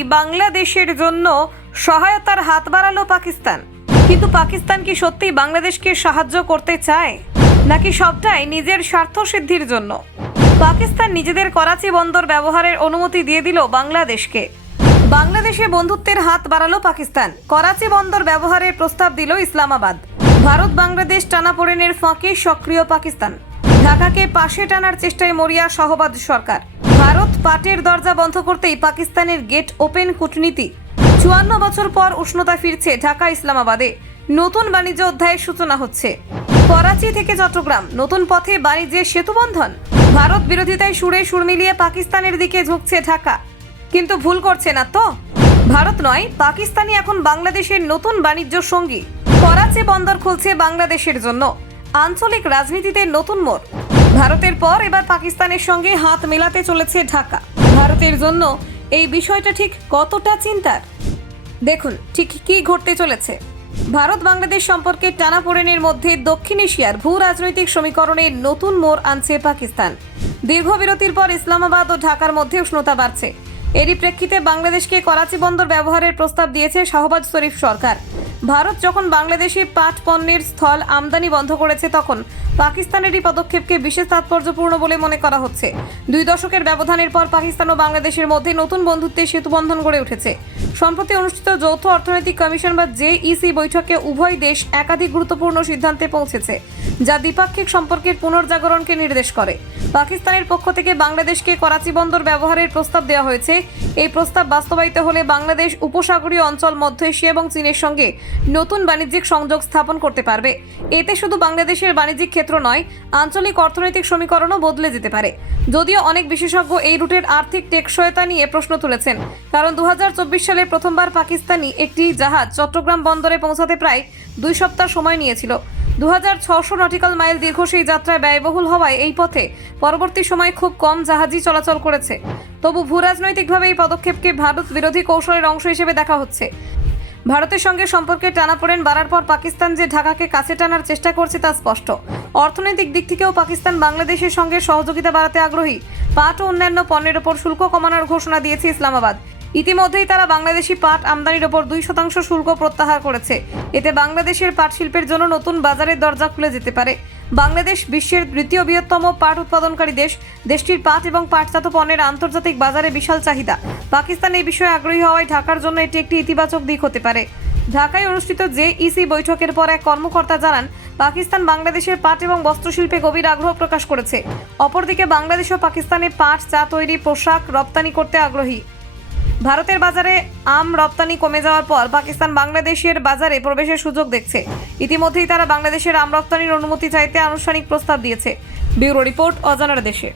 মাত্রই বাংলাদেশের জন্য সহায়তার হাত বাড়ালো পাকিস্তান। কিন্তু পাকিস্তান কি সত্যিই বাংলাদেশকে সাহায্য করতে চায়, নাকি সবটাই নিজের স্বার্থ সিদ্ধির জন্য? পাকিস্তান নিজেদের করাচি বন্দর ব্যবহারের অনুমতি দিয়ে দিল বাংলাদেশকে। বাংলাদেশে বন্ধুত্বের হাত বাড়ালো পাকিস্তান। করাচি বন্দর ব্যবহারের প্রস্তাব দিল ইসলামাবাদ। ভারত বাংলাদেশ টানাপোড়েনের ফাঁকে সক্রিয় পাকিস্তান। ঢাকাকে পাশে টানার চেষ্টায় মরিয়া শাহবাজ সরকার। ভারত পাটের দরজা বন্ধ করতেই পাকিস্তানের গেট ওপেন কূটনীতি। ৫৪ বছর পর উষ্ণতা ফিরছে ঢাকা ইসলামাবাদে। নতুন বাণিজ্য অধ্যায়ের সূচনা হচ্ছে। করাচি থেকে চট্টগ্রাম নতুন পথে বাণিজ্যের সেতুবন্ধন। ভারত বিরোধিতায় সুরে সুর মিলিয়ে পাকিস্তানের দিকে ঝুঁকছে ঢাকা। কিন্তু ভুল করছে না তো? ভারত নয়, পাকিস্তানই এখন বাংলাদেশের নতুন বাণিজ্য সঙ্গী। করাচি বন্দর খুলছে বাংলাদেশের জন্য। আঞ্চলিক রাজনীতিতে নতুন মোড়। ভারতের পর এবার পাকিস্তানের সঙ্গে হাত মেলাতে চলেছে ঢাকা। ভারতের জন্য এই বিষয়টা ঠিক কতটা চিন্তার? দেখুন ঠিক কি ঘটতে চলেছে। ভারত বাংলাদেশ সম্পর্কে টানাপোড়েনের মধ্যে দক্ষিণ এশিয়ার ভূ রাজনৈতিক সমীকরণে নতুন মোড় আনছে পাকিস্তান। দীর্ঘ বিরতির পর ইসলামাবাদ ও ঢাকার মধ্যে উষ্ণতা বাড়ছে। এরই প্রেক্ষিতে বাংলাদেশকে করাচি বন্দর ব্যবহারের প্রস্তাব দিয়েছে শাহবাজ শরীফ সরকার। ভারত যখন বাংলাদেশে পাট পণ্যের স্থল আমদানি বন্ধ করেছে, তখন পাকিস্তানের এই পদক্ষেপকে বিশেষ তাৎপর্যপূর্ণ বলে মনে করা হচ্ছে। 2 দশকের ব্যবধানের পর পাকিস্তান ও বাংলাদেশের মধ্যে নতুন বন্ধুত্বের সেতুবন্ধন গড়ে উঠেছে। সম্প্রতি অনুষ্ঠিত যৌথ অর্থনৈতিক কমিশন বা JEC বৈঠকে উভয় দেশ একাধিক গুরুত্বপূর্ণ সিদ্ধান্তে পৌঁছেছে, যা দ্বিপাক্ষিক সম্পর্কের পুনর্জাগরণকে নির্দেশ করে। পাকিস্তানের পক্ষ থেকে বাংলাদেশকে করাচি বন্দর ব্যবহারের প্রস্তাব দেওয়া হয়েছে। এই প্রস্তাব বাস্তবায়িত হলে বাংলাদেশ উপসাগরীয় অঞ্চল, মধ্য এশিয়া এবং চীনের সঙ্গে নতুন বাণিজ্যিক সংযোগ স্থাপন করতে পারবে। এতে শুধু বাংলাদেশের বাণিজ্যিক ক্ষেত্র নয়, আঞ্চলিক অর্থনৈতিক সমীকরণও বদলে যেতে পারে। যদিও অনেক বিশেষজ্ঞ এই রুটের আর্থিক টেকসইতা নিয়ে প্রশ্ন তুলেছেন, কারণ 2024 সালে প্রথমবার পাকিস্তানি একটি জাহাজ চট্টগ্রাম বন্দরে পৌঁছাতে প্রায় 2 সপ্তাহ সময় নিয়েছিল। 2600 নটিক্যাল মাইল দীর্ঘ সেই যাত্রায় ব্যয়বহুল হওয়ায় এই পথে পরবর্তী সময় খুব কম জাহাজই চলাচল করেছে। তবু ভূরাজনৈতিকভাবে এই পদক্ষেপকে ভারত বিরোধী কৌশলের অংশ হিসেবে দেখা হচ্ছে। ভারতের সঙ্গে সম্পর্কের টানাপোড়েন বাড়ার পর পাকিস্তান যে ঢাকাকে কাছে টানার চেষ্টা করছে তা স্পষ্ট। অর্থনৈতিক দিক থেকেও পাকিস্তান বাংলাদেশের সঙ্গে সহযোগিতা বাড়াতে আগ্রহী। পাট ও অন্যান্য পণ্যের ওপর শুল্ক কমানোর ঘোষণা দিয়েছে ইসলামাবাদ। ইতিমধ্যেই তারা বাংলাদেশি পাট আমদানির ওপর 2% শুল্ক প্রত্যাহার করেছে। এতে বাংলাদেশের পাট শিল্পের জন্য নতুন বাজারের দরজা খুলে যেতে পারে। বাংলাদেশ বিশ্বের দ্বিতীয় বৃহত্তম পাট উৎপাদনকারী দেশ। দেশটির পাট এবং পাটজাত পণ্যের আন্তর্জাতিক বাজারে বিশাল চাহিদা। পাকিস্তান এই বিষয়ে আগ্রহী হওয়ায় ঢাকার জন্য এটি একটি ইতিবাচক দিক হতে পারে। ঢাকায় অনুষ্ঠিত JEC বৈঠকের পর এক কর্মকর্তা জানান, পাকিস্তান বাংলাদেশের পাট এবং বস্ত্রশিল্পে গভীর আগ্রহ প্রকাশ করেছে। অপরদিকে বাংলাদেশ ও পাকিস্তানে পাট, চা তৈরি, পোশাক রপ্তানি করতে আগ্রহী। ভারতের বাজারে আম রপ্তানি কমে যাওয়ার পর পাকিস্তান বাংলাদেশের বাজারে প্রবেশের সুযোগ দেখছে। ইতিমধ্যেই তারা বাংলাদেশের আম রপ্তানির অনুমতি চাইতে আনুষ্ঠানিক প্রস্তাব দিয়েছে। ব্যুরো রিপোর্ট, অজানার দেশে।